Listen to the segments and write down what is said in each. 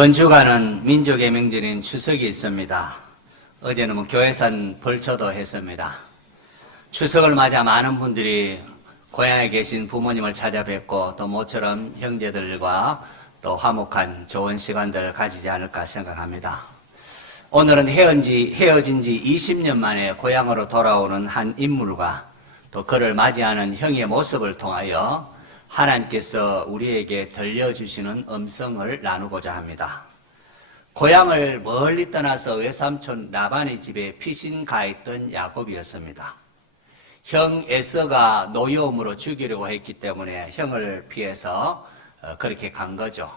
이번 주간은 민족의 명절인 추석이 있습니다. 어제는 교회산 벌초도 했습니다. 추석을 맞아 많은 분들이 고향에 계신 부모님을 찾아뵙고 또 모처럼 형제들과 또 화목한 좋은 시간들을 가지지 않을까 생각합니다. 오늘은 헤어진 지 20년 만에 고향으로 돌아오는 한 인물과 또 그를 맞이하는 형의 모습을 통하여 하나님께서 우리에게 들려주시는 음성을 나누고자 합니다. 고향을 멀리 떠나서 외삼촌 라반의 집에 피신 가했던 야곱이었습니다. 형 에서가 노여움으로 죽이려고 했기 때문에 형을 피해서 그렇게 간 거죠.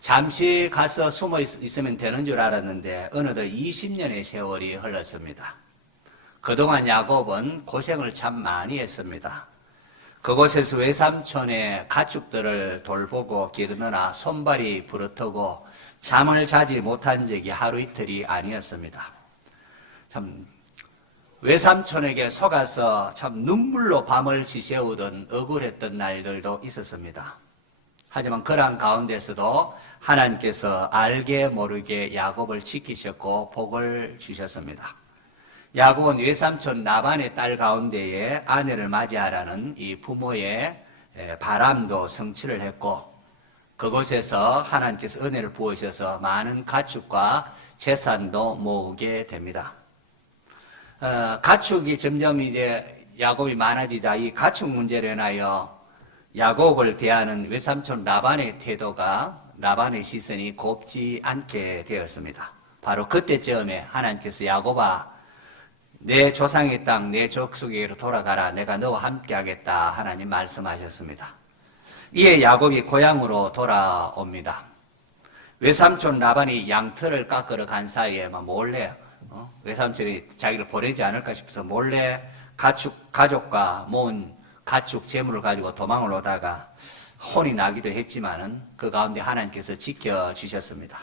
잠시 가서 숨어 있으면 되는 줄 알았는데 어느덧 20년의 세월이 흘렀습니다. 그동안 야곱은 고생을 참 많이 했습니다. 그곳에서 외삼촌의 가축들을 돌보고 기르느라 손발이 부르트고 잠을 자지 못한 적이 하루 이틀이 아니었습니다. 참 외삼촌에게 속아서 참 눈물로 밤을 지새우던 억울했던 날들도 있었습니다. 하지만 그러한 가운데서도 하나님께서 알게 모르게 야곱을 지키셨고 복을 주셨습니다. 야곱은 외삼촌 라반의 딸 가운데에 아내를 맞이하라는 이 부모의 바람도 성취를 했고 그곳에서 하나님께서 은혜를 부으셔서 많은 가축과 재산도 모으게 됩니다. 가축이 점점 이제 야곱이 많아지자 이 가축 문제로 인하여 야곱을 대하는 외삼촌 라반의 태도가 라반의 시선이 곱지 않게 되었습니다. 바로 그때쯤에 하나님께서 야곱아 내 조상의 땅, 내 족속에게로 돌아가라. 내가 너와 함께 하겠다. 하나님 말씀하셨습니다. 이에 야곱이 고향으로 돌아옵니다. 외삼촌 라반이 양털을 깎으러 간 사이에 몰래 외삼촌이 자기를 보내지 않을까 싶어서 몰래 가족과 모은 가축 재물을 가지고 도망을 오다가 혼이 나기도 했지만은 그 가운데 하나님께서 지켜주셨습니다.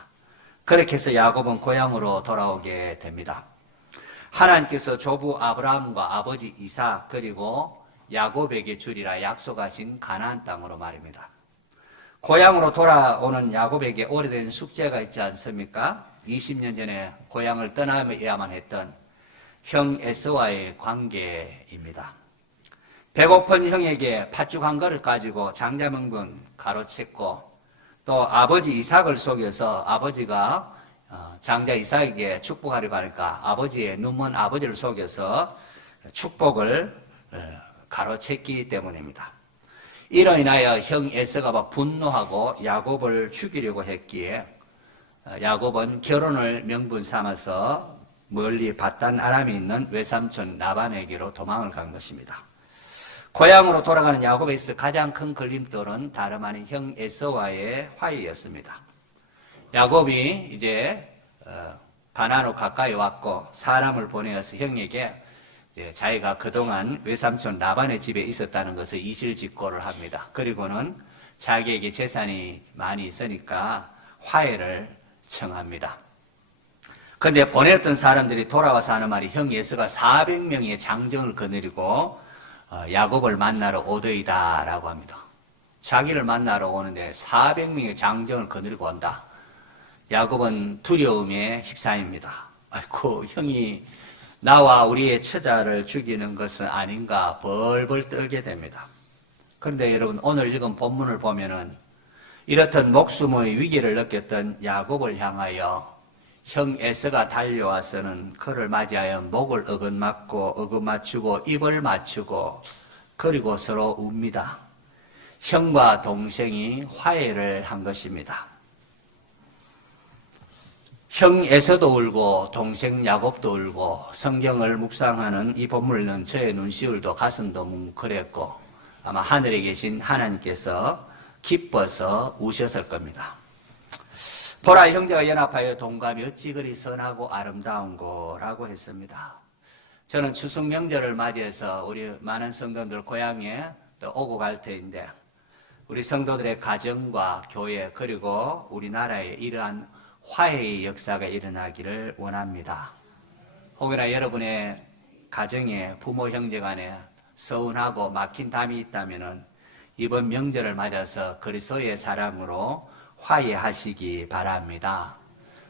그렇게 해서 야곱은 고향으로 돌아오게 됩니다. 하나님께서 조부 아브라함과 아버지 이삭 그리고 야곱에게 주리라 약속하신 가나안 땅으로 말입니다. 고향으로 돌아오는 야곱에게 오래된 숙제가 있지 않습니까? 20년 전에 고향을 떠나야만 했던 형 에서와의 관계입니다. 배고픈 형에게 팥죽 한 그릇 가지고 장자명분 가로챘고 또 아버지 이삭을 속여서 아버지가 장자 이삭에게 축복하려고 하니까 아버지의 눈먼 아버지를 속여서 축복을 가로챘기 때문입니다. 이로 인하여 형 에서가 분노하고 야곱을 죽이려고 했기에 야곱은 결혼을 명분 삼아서 멀리 바단 아람에 있는 외삼촌 라반에게로 도망을 간 것입니다. 고향으로 돌아가는 야곱에서 가장 큰 걸림돌은 다름 아닌 형 에서와의 화해였습니다. 야곱이 이제 가나안으로 가까이 왔고 사람을 보내어서 형에게 이제 자기가 그동안 외삼촌 라반의 집에 있었다는 것을 이실직고를 합니다. 그리고는 자기에게 재산이 많이 있으니까 화해를 청합니다. 그런데 보냈던 사람들이 돌아와서 하는 말이 형 에서가 400명의 장정을 거느리고 야곱을 만나러 오더이다 라고 합니다. 자기를 만나러 오는데 400명의 장정을 거느리고 온다. 야곱은 두려움에 휩싸입니다. 아이고 형이 나와 우리의 처자를 죽이는 것은 아닌가 벌벌 떨게 됩니다. 그런데 여러분 오늘 읽은 본문을 보면은 이렇던 목숨의 위기를 느꼈던 야곱을 향하여 형 에서가 달려와서는 그를 맞이하여 목을 어긋맞추고 입을 맞추고 그리고 서로 웁니다. 형과 동생이 화해를 한 것입니다. 형 에서도 울고 동생 야곱도 울고 성경을 묵상하는 이 본문을 읽는 저의 눈시울도 가슴도 뭉클했고 아마 하늘에 계신 하나님께서 기뻐서 우셨을 겁니다. 보라 형제가 연합하여 동감이 어찌 그리 선하고 아름다운고라고 했습니다. 저는 추석 명절을 맞이해서 우리 많은 성도들 고향에 또 오고 갈 터인데 우리 성도들의 가정과 교회 그리고 우리나라에 이러한 화해의 역사가 일어나기를 원합니다. 혹여나 여러분의 가정에 부모 형제 간에 서운하고 막힌 담이 있다면 이번 명절을 맞아서 그리스도의 사랑으로 화해하시기 바랍니다.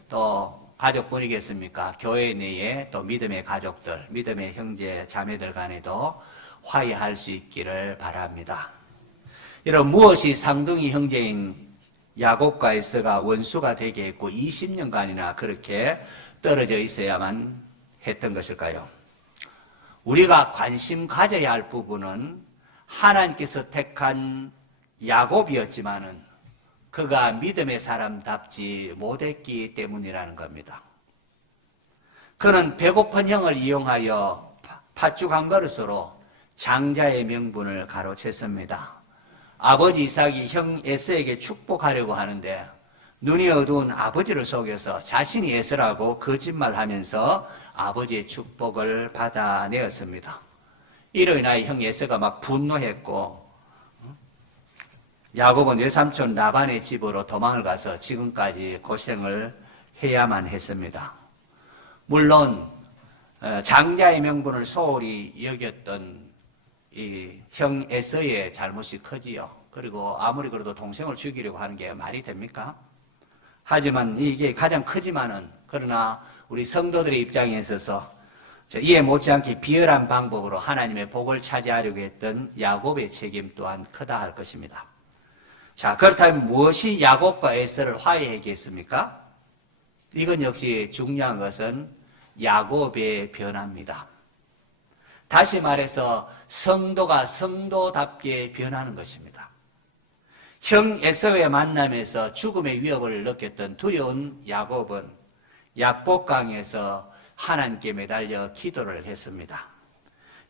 또 가족뿐이겠습니까? 교회 내에 또 믿음의 가족들, 믿음의 형제 자매들 간에도 화해할 수 있기를 바랍니다. 이런 무엇이 쌍둥이 형제인 야곱과 에서가 원수가 되게 했고 20년간이나 그렇게 떨어져 있어야만 했던 것일까요? 우리가 관심 가져야 할 부분은 하나님께서 택한 야곱이었지만은 그가 믿음의 사람답지 못했기 때문이라는 겁니다. 그는 배고픈 형을 이용하여 팥죽 한 그릇으로 장자의 명분을 가로챘습니다. 아버지 이삭이 형 에서에게 축복하려고 하는데 눈이 어두운 아버지를 속여서 자신이 에서라고 거짓말하면서 아버지의 축복을 받아내었습니다. 이로 인하여 형 에서가 막 분노했고 야곱은 외삼촌 라반의 집으로 도망을 가서 지금까지 고생을 해야만 했습니다. 물론 장자의 명분을 소홀히 여겼던 이 형 에서의 잘못이 크지요. 그리고 아무리 그래도 동생을 죽이려고 하는 게 말이 됩니까? 하지만 이게 가장 크지만은 그러나 우리 성도들의 입장에 있어서 이해 못지않게 비열한 방법으로 하나님의 복을 차지하려고 했던 야곱의 책임 또한 크다 할 것입니다. 자, 그렇다면 무엇이 야곱과 에서를 화해하게 했습니까? 이건 역시 중요한 것은 야곱의 변화입니다. 다시 말해서 성도가 성도답게 변하는 것입니다. 형 에서의 만남에서 죽음의 위협을 느꼈던 두려운 야곱은 약복강에서 하나님께 매달려 기도를 했습니다.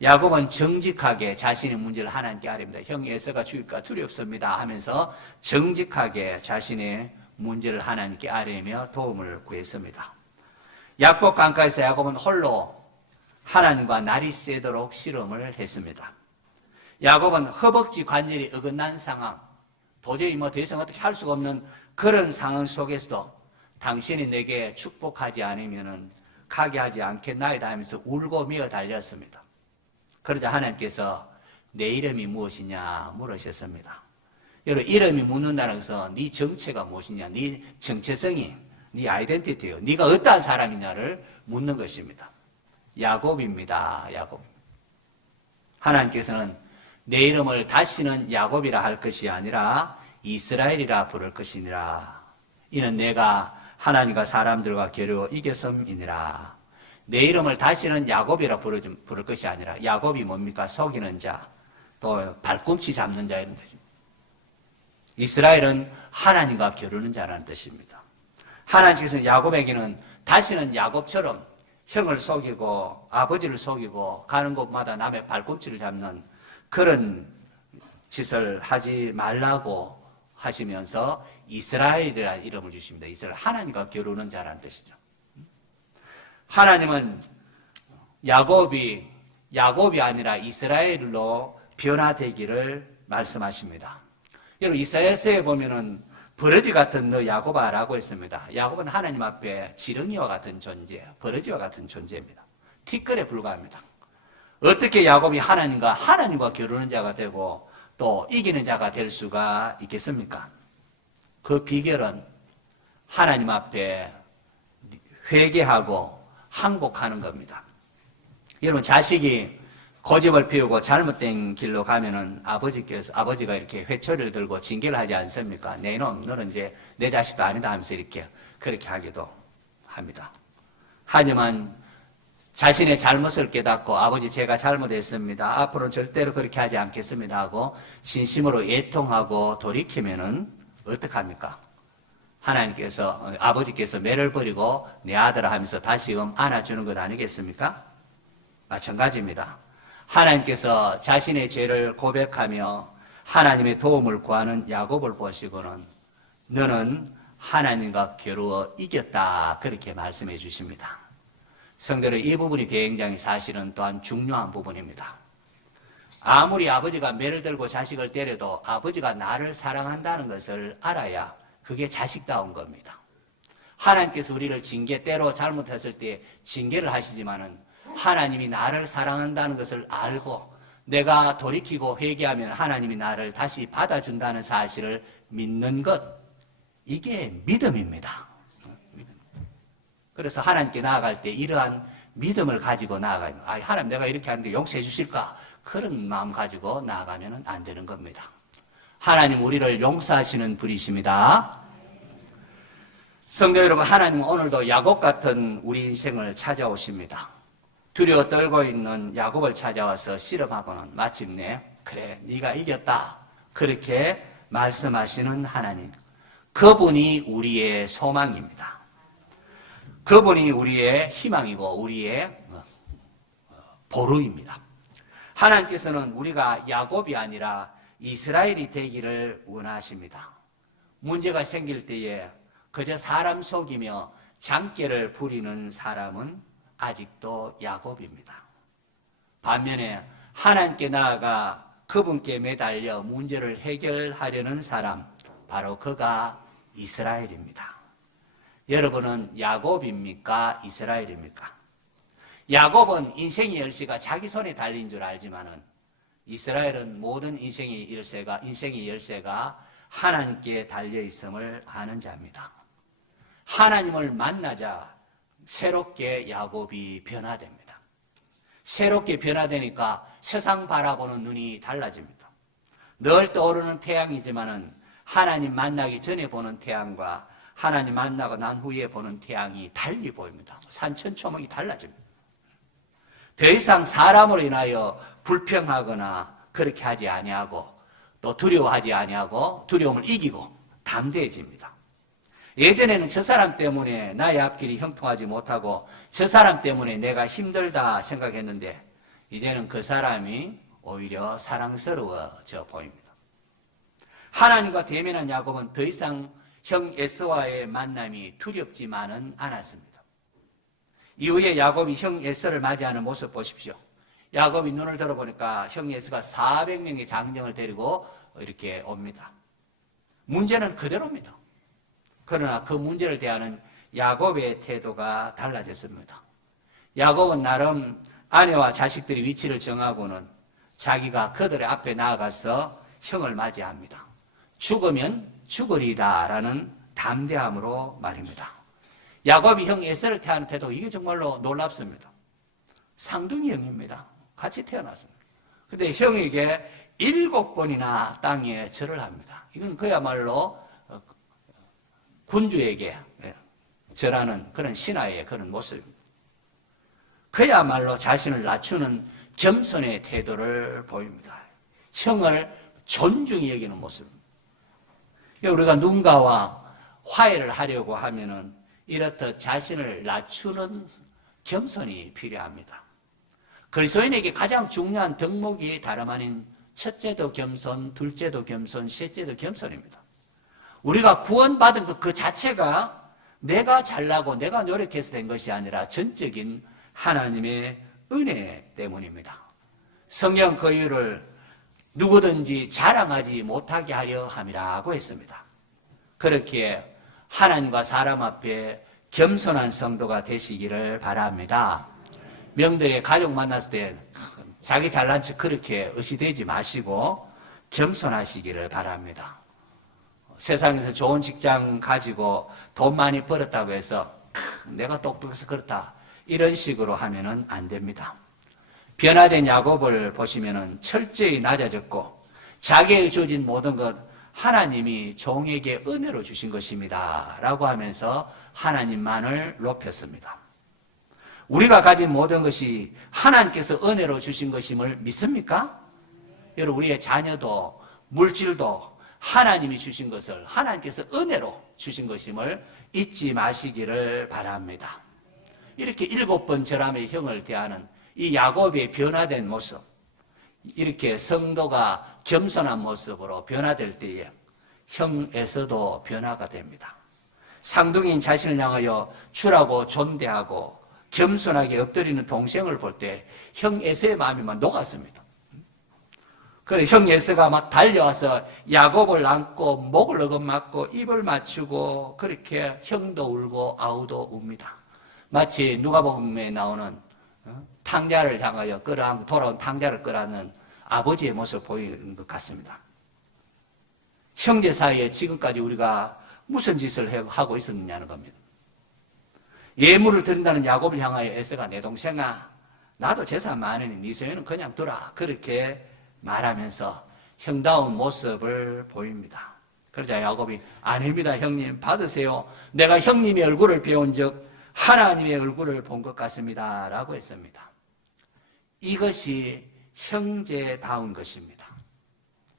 야곱은 정직하게 자신의 문제를 하나님께 아뢰입니다. 형 에서가 죽을까 두렵습니다 하면서 정직하게 자신의 문제를 하나님께 아뢰며 도움을 구했습니다. 약복강가에서 야곱은 홀로 하나님과 날이 새도록 씨름을 했습니다. 야곱은 허벅지 관절이 어긋난 상황, 도저히 더 이상 어떻게 할 수가 없는 그런 상황 속에서도 당신이 내게 축복하지 않으면 가게 하지 않겠나이다 하면서 울고 미어 달렸습니다. 그러자 하나님께서 내 이름이 무엇이냐 물으셨습니다. 여러분, 이름이 묻는다는 것은 네 정체가 무엇이냐, 네 정체성이, 네 아이덴티티요, 네가 어떠한 사람이냐를 묻는 것입니다. 야곱입니다. 야곱. 하나님께서는 내 이름을 다시는 야곱이라 할 것이 아니라 이스라엘이라 부를 것이니라. 이는 내가 하나님과 사람들과 겨루 이겼음이니라. 내 이름을 다시는 야곱이라 부를 것이 아니라, 야곱이 뭡니까? 속이는 자, 또 발꿈치 잡는 자 이런 뜻입니다. 이스라엘은 하나님과 겨루는 자라는 뜻입니다. 하나님께서는 야곱에게는 다시는 야곱처럼 형을 속이고 아버지를 속이고 가는 곳마다 남의 발꿈치를 잡는 그런 짓을 하지 말라고 하시면서 이스라엘이라는 이름을 주십니다. 이스라엘, 하나님과 겨루는 자라는 뜻이죠. 하나님은 야곱이 아니라 이스라엘로 변화되기를 말씀하십니다. 여러분, 이사야서에 보면은 버러지 같은 너 야곱아라고 했습니다. 야곱은 하나님 앞에 지렁이와 같은 존재, 버러지와 같은 존재입니다. 티끌에 불과합니다. 어떻게 야곱이 하나님과 겨루는 자가 되고 또 이기는 자가 될 수가 있겠습니까? 그 비결은 하나님 앞에 회개하고 항복하는 겁니다. 여러분, 자식이 고집을 피우고 잘못된 길로 가면은 아버지가 이렇게 회초리를 들고 징계를 하지 않습니까? 내 놈, 너는 이제 내 자식도 아니다 하면서 그렇게 하기도 합니다. 하지만 자신의 잘못을 깨닫고 아버지 제가 잘못했습니다. 앞으로는 절대로 그렇게 하지 않겠습니다 하고 진심으로 애통하고 돌이키면은 어떡합니까? 아버지께서 매를 버리고 내 아들아 하면서 다시금 안아주는 것 아니겠습니까? 마찬가지입니다. 하나님께서 자신의 죄를 고백하며 하나님의 도움을 구하는 야곱을 보시고는 너는 하나님과 겨루어 이겼다 그렇게 말씀해 주십니다. 성도들, 이 부분이 굉장히 사실은 또한 중요한 부분입니다. 아무리 아버지가 매를 들고 자식을 때려도 아버지가 나를 사랑한다는 것을 알아야 그게 자식다운 겁니다. 하나님께서 우리를 때로 잘못했을 때 징계를 하시지만은 하나님이 나를 사랑한다는 것을 알고 내가 돌이키고 회개하면 하나님이 나를 다시 받아준다는 사실을 믿는 것, 이게 믿음입니다. 그래서 하나님께 나아갈 때 이러한 믿음을 가지고 나아가요. 하나님 내가 이렇게 하는데 용서해 주실까? 그런 마음 가지고 나아가면 안 되는 겁니다. 하나님 우리를 용서하시는 분이십니다. 성도 여러분, 하나님은 오늘도 야곱 같은 우리 인생을 찾아오십니다. 두려워 떨고 있는 야곱을 찾아와서 씨름하고는 마침내 그래 네가 이겼다 그렇게 말씀하시는 하나님, 그분이 우리의 소망입니다. 그분이 우리의 희망이고 우리의 보루입니다. 하나님께서는 우리가 야곱이 아니라 이스라엘이 되기를 원하십니다. 문제가 생길 때에 그저 사람 속이며 장깨를 부리는 사람은 아직도 야곱입니다. 반면에 하나님께 나아가 그분께 매달려 문제를 해결하려는 사람, 바로 그가 이스라엘입니다. 여러분은 야곱입니까? 이스라엘입니까? 야곱은 인생의 열쇠가 자기 손에 달린 줄 알지만은 이스라엘은 모든 인생의 열쇠가 하나님께 달려 있음을 아는 자입니다. 하나님을 만나자 새롭게 야곱이 변화됩니다. 새롭게 변화되니까 세상 바라보는 눈이 달라집니다. 늘 떠오르는 태양이지만은 하나님 만나기 전에 보는 태양과 하나님 만나고 난 후에 보는 태양이 달리 보입니다. 산천초목이 달라집니다. 더 이상 사람으로 인하여 불평하거나 그렇게 하지 아니하고 또 두려워하지 아니하고 두려움을 이기고 담대해집니다. 예전에는 저 사람 때문에 나의 앞길이 형통하지 못하고 저 사람 때문에 내가 힘들다 생각했는데 이제는 그 사람이 오히려 사랑스러워져 보입니다. 하나님과 대면한 야곱은 더 이상 형 에서와의 만남이 두렵지만은 않았습니다. 이후에 야곱이 형 에서를 맞이하는 모습 보십시오. 야곱이 눈을 들어보니까 형 에서가 400명의 장정을 데리고 이렇게 옵니다. 문제는 그대로입니다. 그러나 그 문제를 대하는 야곱의 태도가 달라졌습니다. 야곱은 나름 아내와 자식들의 위치를 정하고는 자기가 그들의 앞에 나아가서 형을 맞이합니다. 죽으면 죽으리다라는 담대함으로 말입니다. 야곱이 형 에서를 태하는 태도, 이게 정말로 놀랍습니다. 쌍둥이 형입니다. 같이 태어났습니다. 그런데 형에게 7번이나 땅에 절을 합니다. 이건 그야말로 군주에게 절하는 그런 신하의 그런 모습입니다. 그야말로 자신을 낮추는 겸손의 태도를 보입니다. 형을 존중히 여기는 모습입니다. 우리가 누군가와 화해를 하려고 하면은 이렇듯 자신을 낮추는 겸손이 필요합니다. 그리스도인에게 가장 중요한 덕목이 다름 아닌 첫째도 겸손, 둘째도 겸손, 셋째도 겸손입니다. 우리가 구원받은 그 자체가 내가 잘나고 내가 노력해서 된 것이 아니라 전적인 하나님의 은혜 때문입니다. 성경 그 이유를 누구든지 자랑하지 못하게 하려 함이라고 했습니다. 그렇기에 하나님과 사람 앞에 겸손한 성도가 되시기를 바랍니다. 명절에 가족 만났을 때 자기 잘난 척 그렇게 의시되지 마시고 겸손하시기를 바랍니다. 세상에서 좋은 직장 가지고 돈 많이 벌었다고 해서 내가 똑똑해서 그렇다 이런 식으로 하면은 안 됩니다. 변화된 야곱을 보시면은 철저히 낮아졌고 자기에게 주어진 모든 것 하나님이 종에게 은혜로 주신 것입니다 라고 하면서 하나님만을 높였습니다. 우리가 가진 모든 것이 하나님께서 은혜로 주신 것임을 믿습니까? 여러분, 우리의 자녀도 물질도 하나님이 주신 것을 하나님께서 은혜로 주신 것임을 잊지 마시기를 바랍니다. 이렇게 7번 절함의 형을 대하는 이 야곱의 변화된 모습, 이렇게 성도가 겸손한 모습으로 변화될 때에 형에서도 변화가 됩니다. 상둥이인 자신을 향하여 주라고 존대하고 겸손하게 엎드리는 동생을 볼 때 형 에서의 마음이 막 녹았습니다. 그래 형 에서가 막 달려와서 야곱을 안고 목을 얻어맞고 입을 맞추고 그렇게 형도 울고 아우도 웁니다. 마치 누가복음에 나오는 탕자를 향하여 끌어안고 돌아온 탕자를 끌어안는 아버지의 모습을 보이는 것 같습니다. 형제 사이에 지금까지 우리가 무슨 짓을 하고 있었느냐는 겁니다. 예물을 드린다는 야곱을 향하여 에서가 내 동생아 나도 재산 많으니 네 소유는 그냥 두라 그렇게 말하면서 형다운 모습을 보입니다. 그러자 야곱이 아닙니다 형님 받으세요. 내가 형님의 얼굴을 배운 적 하나님의 얼굴을 본 것 같습니다 라고 했습니다. 이것이 형제다운 것입니다.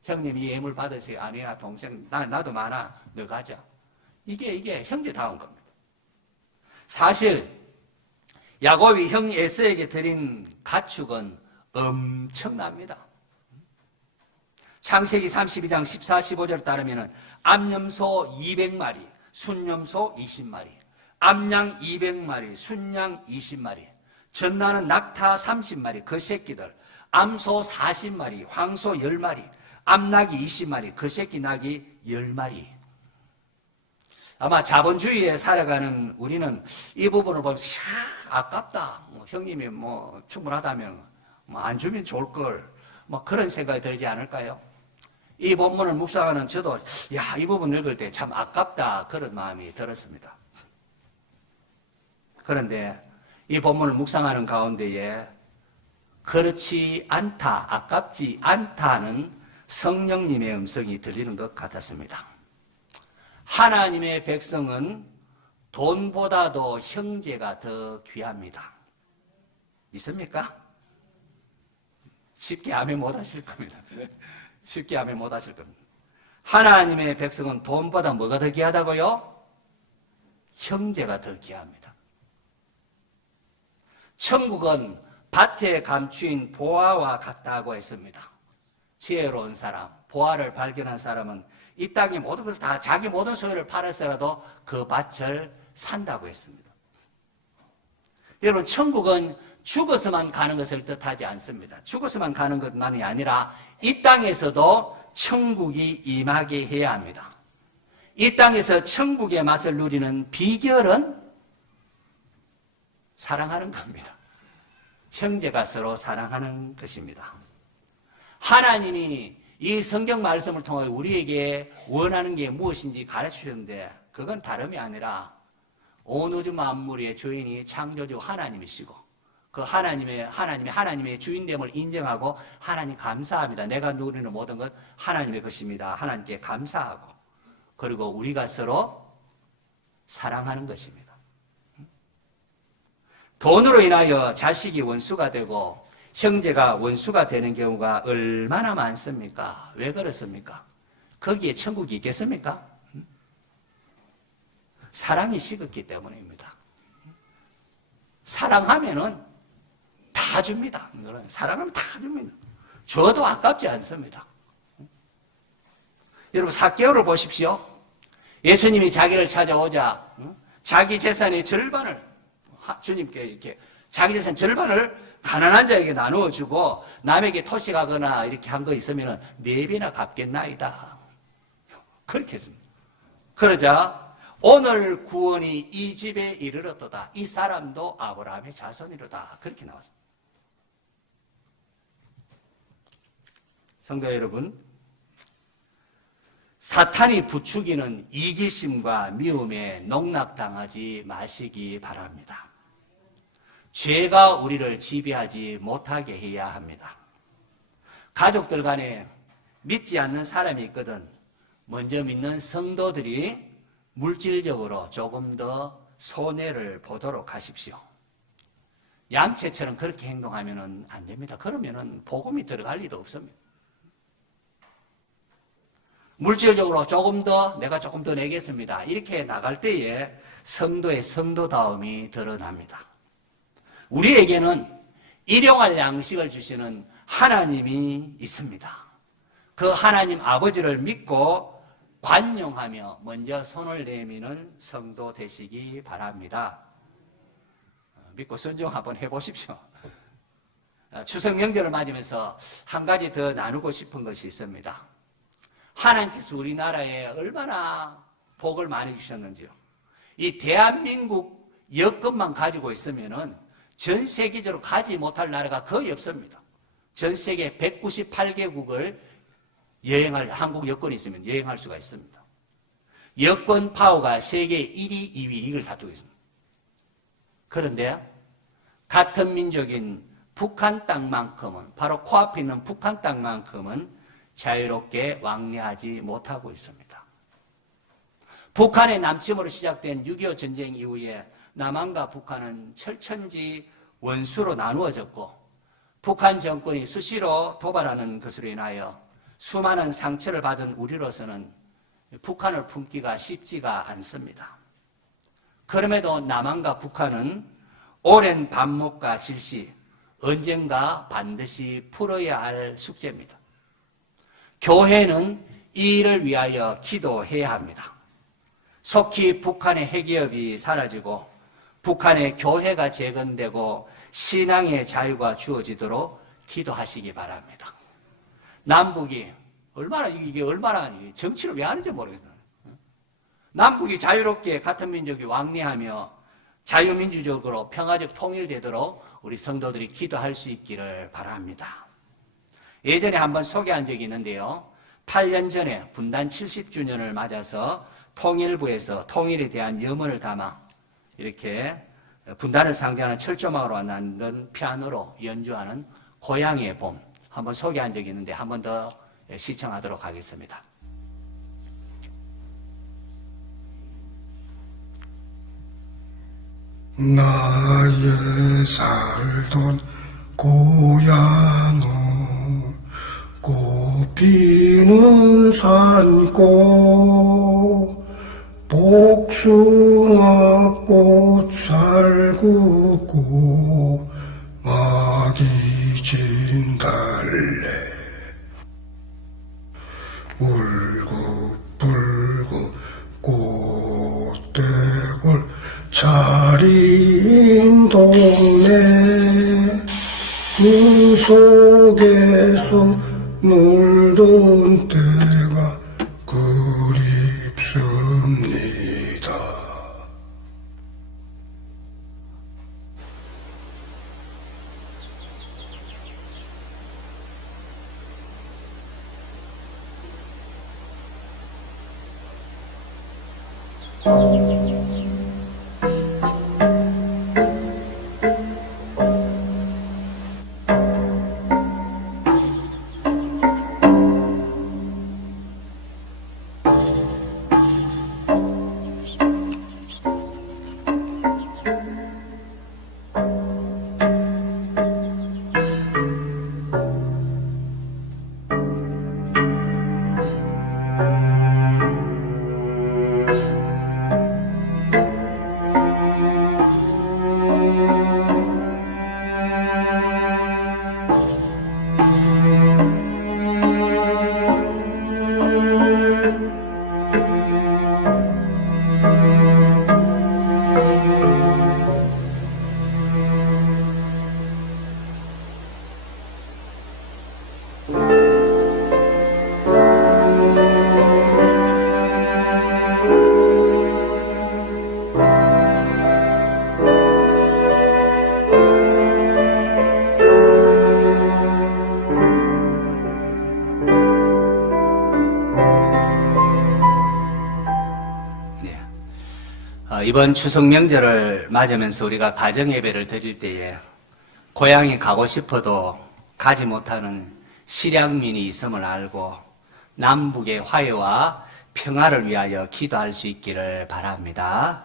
형님 이 예물 받으세요. 아니야 동생 나도 많아 너 가져. 이게 형제다운 겁니다. 사실 야곱이 형 에서에게 드린 가축은 엄청납니다. 창세기 32장 14, 15절 따르면 암염소 200마리, 순염소 20마리, 암양 200마리, 순양 20마리, 전나는 낙타 30마리, 그 새끼들, 암소 40마리, 황소 10마리, 암낙이 20마리, 그 새끼 낙이 10마리. 아마 자본주의에 살아가는 우리는 이 부분을 보면서 아깝다. 형님이 충분하다면 안 주면 좋을 걸. 그런 생각이 들지 않을까요? 이 본문을 묵상하는 저도 이 부분 읽을 때 참 아깝다 그런 마음이 들었습니다. 그런데 이 본문을 묵상하는 가운데에 그렇지 않다, 아깝지 않다는 성령님의 음성이 들리는 것 같았습니다. 하나님의 백성은 돈보다도 형제가 더 귀합니다. 있습니까? 쉽게 아멘 못 하실 겁니다. 쉽게 아멘 못 하실 겁니다. 하나님의 백성은 돈보다 뭐가 더 귀하다고요? 형제가 더 귀합니다. 천국은 밭에 감추인 보화와 같다고 했습니다. 지혜로운 사람, 보화를 발견한 사람은 이 땅의 모든 것을 다 자기 모든 소유를 팔아서라도 그 밭을 산다고 했습니다. 여러분 천국은 죽어서만 가는 것을 뜻하지 않습니다. 죽어서만 가는 것만이 아니라 이 땅에서도 천국이 임하게 해야 합니다. 이 땅에서 천국의 맛을 누리는 비결은 사랑하는 겁니다. 형제가 서로 사랑하는 것입니다. 하나님이 이 성경 말씀을 통해 우리에게 원하는 게 무엇인지 가르치셨는데 그건 다름이 아니라 온 우주 만물의 주인이 창조주 하나님이시고 그 하나님의 주인됨을 인정하고 하나님 감사합니다. 내가 누리는 모든 것 하나님의 것입니다. 하나님께 감사하고 그리고 우리가 서로 사랑하는 것입니다. 돈으로 인하여 자식이 원수가 되고 형제가 원수가 되는 경우가 얼마나 많습니까? 왜 그렇습니까? 거기에 천국이 있겠습니까? 사랑이 식었기 때문입니다. 사랑하면은 다 줍니다. 사랑하면 다 줍니다. 줘도 아깝지 않습니다. 여러분 삭개오를 보십시오. 예수님이 자기를 찾아오자 자기 재산의 절반을 주님께 이렇게 자기 재산 절반을 가난한 자에게 나누어 주고 남에게 토식하거나 이렇게 한 거 있으면 4배나 갚겠나이다. 그렇게 했습니다. 그러자 오늘 구원이 이 집에 이르렀도다. 이 사람도 아브라함의 자손이로다. 그렇게 나왔습니다. 성도 여러분, 사탄이 부추기는 이기심과 미움에 농락당하지 마시기 바랍니다. 죄가 우리를 지배하지 못하게 해야 합니다. 가족들 간에 믿지 않는 사람이 있거든 먼저 믿는 성도들이 물질적으로 조금 더 손해를 보도록 하십시오. 양채처럼 그렇게 행동하면 안 됩니다. 그러면 복음이 들어갈 리도 없습니다. 물질적으로 내가 조금 더 내겠습니다. 이렇게 나갈 때에 성도의 성도다움이 드러납니다. 우리에게는 일용할 양식을 주시는 하나님이 있습니다. 그 하나님 아버지를 믿고 관용하며 먼저 손을 내미는 성도 되시기 바랍니다. 믿고 순종 한번 해보십시오. 추석 명절을 맞으면서 한 가지 더 나누고 싶은 것이 있습니다. 하나님께서 우리나라에 얼마나 복을 많이 주셨는지요. 이 대한민국 여권만 가지고 있으면은 전 세계적으로 가지 못할 나라가 거의 없습니다. 전 세계 198개국을 한국 여권이 있으면 여행할 수가 있습니다. 여권 파워가 세계 1위, 2위 이걸 다투고 있습니다. 그런데 같은 민족인 북한 땅만큼은, 바로 코앞에 있는 북한 땅만큼은 자유롭게 왕래하지 못하고 있습니다. 북한의 남침으로 시작된 6.25 전쟁 이후에 남한과 북한은 철천지 원수로 나누어졌고, 북한 정권이 수시로 도발하는 것으로 인하여 수많은 상처를 받은 우리로서는 북한을 품기가 쉽지가 않습니다. 그럼에도 남한과 북한은 오랜 반목과 질시, 언젠가 반드시 풀어야 할 숙제입니다. 교회는 이 일을 위하여 기도해야 합니다. 속히 북한의 핵기업이 사라지고 북한의 교회가 재건되고 신앙의 자유가 주어지도록 기도하시기 바랍니다. 남북이 이게 얼마나 정치를 왜 하는지 모르겠어요. 남북이 자유롭게 같은 민족이 왕래하며 자유민주적으로 평화적 통일되도록 우리 성도들이 기도할 수 있기를 바랍니다. 예전에 한번 소개한 적이 있는데요. 8년 전에 분단 70주년을 맞아서 통일부에서 통일에 대한 염원을 담아 이렇게 분단을 상징하는 철조망으로 만든 피아노로 연주하는 고향의 봄 한번 소개한 적이 있는데 한 번 더 시청하도록 하겠습니다. 나의 살던 고향은 꽃피는 산꽃 복숭아 꽃살 굽고 막이 진 달래 울고불고 꽃대골 차린 동네 그 속에서 놀던 때가 그립습니다. 이번 추석 명절을 맞으면서 우리가 가정 예배를 드릴 때에 고향에 가고 싶어도 가지 못하는 실향민이 있음을 알고 남북의 화해와 평화를 위하여 기도할 수 있기를 바랍니다.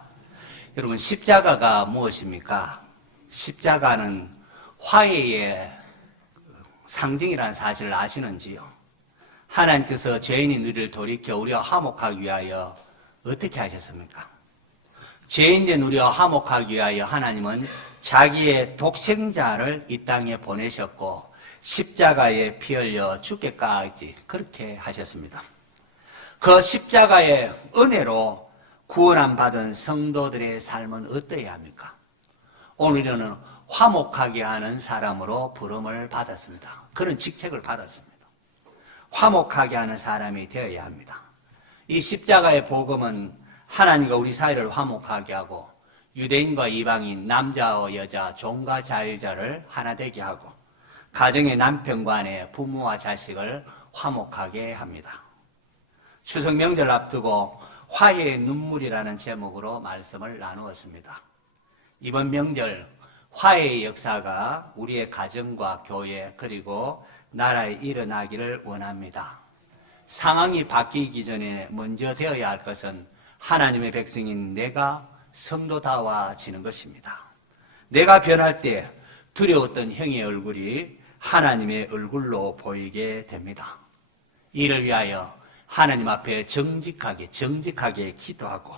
여러분, 십자가가 무엇입니까? 십자가는 화해의 상징이라는 사실을 아시는지요? 하나님께서 죄인인 우리를 돌이켜 우리와 화목하기 위하여 어떻게 하셨습니까? 죄인된 우리와 화목하기 위하여 하나님은 자기의 독생자를 이 땅에 보내셨고 십자가에 피 흘려 죽게까지 그렇게 하셨습니다. 그 십자가의 은혜로 구원함 받은 성도들의 삶은 어떠해야 합니까? 오늘은 화목하게 하는 사람으로 부름을 받았습니다. 그런 직책을 받았습니다. 화목하게 하는 사람이 되어야 합니다. 이 십자가의 복음은 하나님과 우리 사이를 화목하게 하고 유대인과 이방인, 남자와 여자, 종과 자유자를 하나 되게 하고 가정의 남편과 아내, 부모와 자식을 화목하게 합니다. 추석 명절 앞두고 화해의 눈물이라는 제목으로 말씀을 나누었습니다. 이번 명절 화해의 역사가 우리의 가정과 교회 그리고 나라에 일어나기를 원합니다. 상황이 바뀌기 전에 먼저 되어야 할 것은 하나님의 백성인 내가 성도다워지는 것입니다. 내가 변할 때 두려웠던 형의 얼굴이 하나님의 얼굴로 보이게 됩니다. 이를 위하여 하나님 앞에 정직하게 기도하고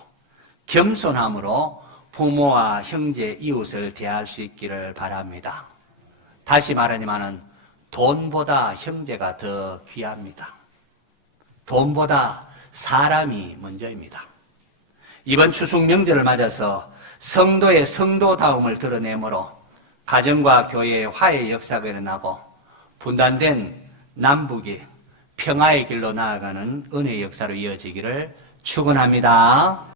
겸손함으로 부모와 형제, 이웃을 대할 수 있기를 바랍니다. 다시 말하지만은 돈보다 형제가 더 귀합니다. 돈보다 사람이 먼저입니다. 이번 추석 명절을 맞아서 성도의 성도다움을 드러내므로 가정과 교회의 화해의 역사가 일어나고 분단된 남북이 평화의 길로 나아가는 은혜의 역사로 이어지기를 축원합니다.